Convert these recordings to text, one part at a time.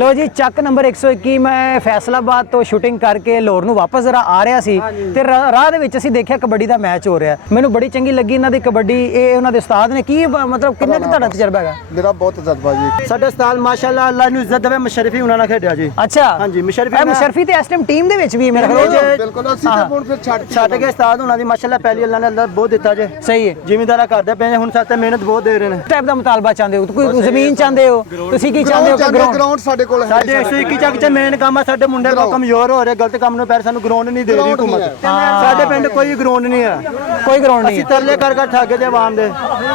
ਲੋ ਜੀ ਚੱਕ ਨੰਬਰ 121 ਮੈਂ ਫੈਸਲਾਬਾਦ ਤੋਂ ਸ਼ੂਟਿੰਗ ਕਰਕੇ ਲਾਹੌਰ ਨੂੰ ਵਾਪਸ ਜ਼ਰਾ ਆ ਰਿਹਾ ਸੀ ਤੇ ਰਾਹ ਦੇ ਵਿੱਚ ਅਸੀਂ ਦੇਖਿਆ ਕਬੱਡੀ ਦਾ ਮੈਚ ਹੋ ਰਿਹਾ। ਮੈਨੂੰ ਬੜੀ ਚੰਗੀ ਲੱਗੀ ਇਹਨਾਂ ਦੀ ਕਬੱਡੀ। ਇਹ ਉਹਨਾਂ ਦੇ ਉਸਤਾਦ ਨੇ ਕੀ ਮਤਲਬ ਕਿੰਨਾ ਕੁ ਤੁਹਾਡਾ ਤਜਰਬਾ ਹੈਗਾ? ਮੇਰਾ ਬਹੁਤ ਤਜਰਬਾ ਜੀ। ਸਾਡੇ ਉਸਤਾਦ ਮਾਸ਼ਾਅੱਲਾ ਅੱਲਾਹ ਨੂੰ ਇੱਜ਼ਤ ਦੇਵੇ ਮੁਸ਼ਰਫੀ ਉਹਨਾਂ ਨਾਲ ਖੇਡਿਆ ਜੀ। ਅੱਛਾ ਹਾਂਜੀ ਮੁਸ਼ਰਫੀ ਤੇ ਇਸ ਟਾਈਮ ਟੀਮ ਦੇ ਵਿੱਚ ਵੀ ਮੇਰੇ ਖਿਆਲ ਬਿਲਕੁਲ ਅਸੀਂ ਤਾਂ ਹੁਣ ਫਿਰ ਛੱਡ ਕੇ ਉਸਤਾਦ ਉਹਨਾਂ ਦੀ ਮਾਸ਼ਾਅੱਲਾ ਪਹਿਲੀ ਅੱਲਾਹ ਨੇ ਅੱਲਾਹ ਬਹੁਤ ਦਿੱਤਾ ਜੀ। ਸਹੀ ਹੈ ਜ਼ਿਮੀਂਦਾਰਾ ਕਰਦੇ ਪਏ ਹੁਣ ਸਾਤੇ ਮਿਹਨਤ ਬਹੁਤ ਦੇ ਰਹੇ ਨੇ। ਟਾਈਪ ਦਾ ਮੁਤਾਲਬਾ ਚਾਹੁੰਦੇ ਹੋ? ਕੋਈ ਜ਼ਮੀਨ ਚਾਹੁੰਦੇ ਹੋ? ਤੁਸੀਂ ਕੀ ਚਾਹੁੰਦੇ ਹੋ? ਗਰਾਊਂਡ ਸਾਡੇ ਕੋਲ ਹੈ। ਸਾਡੇ 121 ਚੱਕ ਚ ਮੇਨ ਕੰਮ ਆ। ਸਾਡੇ ਮੁੰਡੇ ਬਹੁਤ ਕਮਜ਼ੋਰ ਹੋ ਰਹੇ, ਗਲਤ ਕੰਮ ਨੂੰ ਪੈਰ ਸਾਨੂੰ ਗਰਾਊਂਡ ਨਹੀਂ ਦੇ ਰਹੀ ਹਕੂਮਤ। ਸਾਡੇ ਪਿੰਡ ਕੋਈ ਗਰਾਊਂਡ ਨਹੀਂ ਹੈ, ਕੋਈ ਗਰਾਊਂਡ ਨਹੀਂ। ਅਸੀਂ ਤਰਲੇ ਕਰ ਠਾਗੇ ਦੇ ਆਵਾਮ ਦੇ।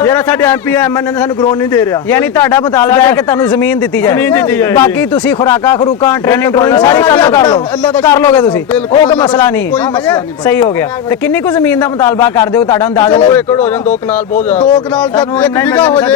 ਜਿਹੜਾ ਸਾਡੇ ਐਮਪੀ ਐਮਐਨ ਨੇ ਸਾਨੂੰ ਗਰਾਊਂਡ ਨਹੀਂ ਦੇ ਰਿਹਾ। ਯਾਨੀ ਤੁਹਾਡਾ ਮੁਤਾਲਬਾ ਹੈ ਕਿ ਤੁਹਾਨੂੰ ਜ਼ਮੀਨ ਦਿੱਤੀ ਜਾਏ, ਬਾਕੀ ਤੁਸੀਂ ਖੁਰਾਕਾਂ ਖਰੂਕਾਂ ਟ੍ਰੇਨਿੰਗ ਸਾਰੀ ਗੱਲ ਕਰ ਲੋਗੇ ਤੁਸੀਂ, ਉਹ ਕੋਈ ਮਸਲਾ ਨਹੀਂ। ਸਹੀ ਹੋ ਗਿਆ। ਤੇ ਕਿੰਨੀ ਕੁ ਜ਼ਮੀਨ ਦਾ ਮੁਤਾਲਬਾ ਕਰਦੇ ਹੋ? ਤੁਹਾਡਾ ਅੰਦਾਜ਼ਾ 2 ਏਕੜ ਹੋ ਜਾਣ, 2 ਕਨਾਲ ਬਹੁਤ ਜ਼ਿਆਦਾ। 2 ਕਨਾਲ ਦਾ 1 ਵਿਗਾ ਹੋ ਜਾਏ,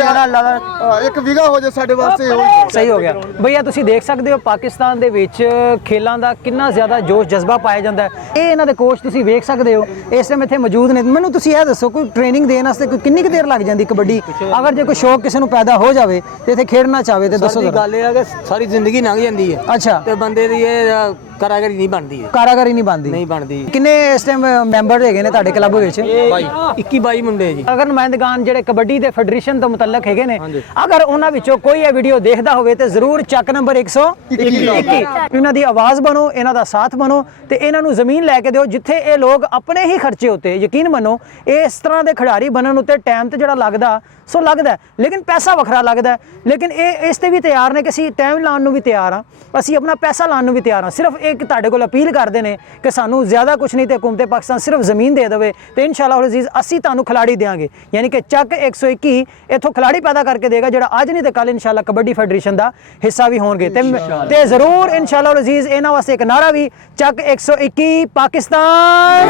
1 ਵਿਗਾ ਹੋ ਜਾਏ ਸਾਡੇ ਵਾਸਤੇ ਸਹੀ ਹੋ ਗਿਆ। ਭਈਆ ਤੁਸੀਂ ਦੇਖ ਸਕਦੇ ਹੋ ਪਾਕਿਸਤਾਨ ਦੇ ਵਿੱਚ ਖੇਲਾਂ ਦਾ ਕਿੰਨਾ ਜ਼ਿਆਦਾ ਜੋਸ਼ ਜਜ਼ਬਾ ਪਾਇਆ ਜਾਂਦਾ ਹੈ। ਇਹ ਇਹਨਾਂ ਦੇ ਕੋਚ ਤੁਸੀਂ ਵੇਖ ਸਕਦੇ ਹੋ ਇਸ ਟਾਈਮ ਇੱਥੇ ਮੌਜੂਦ ਨੇ। ਮੈਨੂੰ ਤੁਸੀਂ ਇਹ ਦੱਸੋ ਕੋਈ ਟ੍ਰੇਨਿੰਗ ਦੇਣ ਵਾਸਤੇ ਕਿੰਨੀ ਕੁ ਦੇਰ ਲੱਗ ਜਾਂਦੀ ਕਬੱਡੀ? ਅਗਰ ਜੇ ਕੋਈ ਸ਼ੌਕ ਕਿਸੇ ਨੂੰ ਪੈਦਾ ਹੋ ਜਾਵੇ ਤੇ ਇੱਥੇ ਖੇਡਣਾ ਚਾਹਵੇ ਤੇ ਦੱਸੋ। ਗੱਲ ਇਹ ਹੈ ਕਿ ਸਾਰੀ ਜ਼ਿੰਦਗੀ ਲੰਘ ਜਾਂਦੀ ਹੈ। ਅੱਛਾ ਤੇ ਬੰਦੇ ਦੀ ਇਹ ਕਾਰਾਗਰੀ ਨਹੀਂ ਬਣਦੀ ਹੈ। ਕਾਰਾਗਰੀ ਨਹੀਂ ਬਣਦੀ। ਕਿੰਨੇ ਇਸ ਟਾਈਮ ਮੈਂਬਰ ਹੈਗੇ ਨੇ ਤੁਹਾਡੇ ਕਲੱਬ ਵਿੱਚ? 21-22 ਮੁੰਡੇ ਜੀ। ਅਗਰ ਨੁਮਾਇੰਦਗਾਨ ਜਿਹੜੇ ਕਬੱਡੀ ਦੇ ਫੈਡਰੇਸ਼ਨ ਤੋਂ ਮੁਤਲਕ ਹੈਗੇ ਨੇ, ਅਗਰ ਉਹਨਾਂ ਵਿੱਚੋਂ ਕੋਈ ਇਹ ਵੀਡੀਓ ਦੇਖਦਾ ਹੋਵੇ ਤੇ ਜ਼ਰੂਰ ਚੱਕ ਨੰਬਰ 121 ਇਹਨਾਂ ਦੀ ਆਵਾਜ਼ ਬਣੋ, ਇਹਨਾਂ ਦਾ ਸਾਥ ਬਣੋ ਤੇ ਇਹਨਾਂ ਨੂੰ ਜ਼ਮੀਨ ਲੈ ਕੇ ਦਿਓ ਜਿੱਥੇ ਇਹ ਲੋਕ ਆਪਣੇ ਹੀ ਖਰਚੇ ਉੱਤੇ, ਯਕੀਨ ਮੰਨੋ ਇਸ ਤਰ੍ਹਾਂ ਦੇ ਖਿਡਾਰੀ ਬਣਨ ਉੱਤੇ ਟਾਈਮ ਤੇ ਜਿਹੜਾ ਲੱਗਦਾ ਸੋ ਲੱਗਦਾ, ਲੇਕਿਨ ਪੈਸਾ ਵੱਖਰਾ ਲੱਗਦਾ। ਲੇਕਿਨ ਇਹ ਇਸ ਤੇ ਵੀ ਤਿਆਰ ਨੇ ਕਿ ਅਸੀਂ ਟਾਈਮ ਲਾਉਣ ਨੂੰ ਵੀ ਤਿਆਰ ਹਾਂ, ਅਸੀਂ ਆਪਣਾ ਪੈਸਾ ਲਾਉਣ ਨੂੰ ਵੀ ਤਿਆਰ ਹਾਂ। ਸਿਰਫ ਇੱਕ ਤੁਹਾਡੇ ਕੋਲ ਅਪੀਲ ਕਰਦੇ ਨੇ ਕਿ ਸਾਨੂੰ ਜ਼ਿਆਦਾ ਕੁਝ ਨਹੀਂ ਤੇ ਹਕੂਮਤ ਪਾਕਿਸਤਾਨ ਸਿਰਫ ਜ਼ਮੀਨ ਦੇ ਦੇਵੇ ਤੇ ਇਨਸ਼ਾਅੱਲਾਹ ਅਜ਼ੀਜ਼ ਅਸੀਂ ਤੁਹਾਨੂੰ ਖਿਲਾੜੀ ਦੇਵਾਂਗੇ। ਯਾਨੀ ਕਿ ਚੱਕ 121 ਇੱਥੋਂ ਖਿਲਾੜੀ ਪੈਦਾ ਕਰਕੇ ਦੇਗਾ ਜਿਹੜਾ ਅੱਜ ਨਹੀਂ ਤੇ ਕੱਲ ਇਨਸ਼ਾਅੱਲਾਹ ਕਬੱਡੀ ਫੈਡਰੇਸ਼ਨ ਦਾ ਹਿੱਸਾ ਵੀ ਹੋਣਗੇ। ਤੇ ਜ਼ਰੂਰ ਇਨਸ਼ਾਅੱਲਾਹ ਅਜ਼ੀਜ਼ ਇਹਨਾਂ ਵਾਸਤੇ ਇੱਕ ਨਾਰਾ ਵੀ, ਚੱਕ 121 ਪਾਕਿਸਤਾਨ।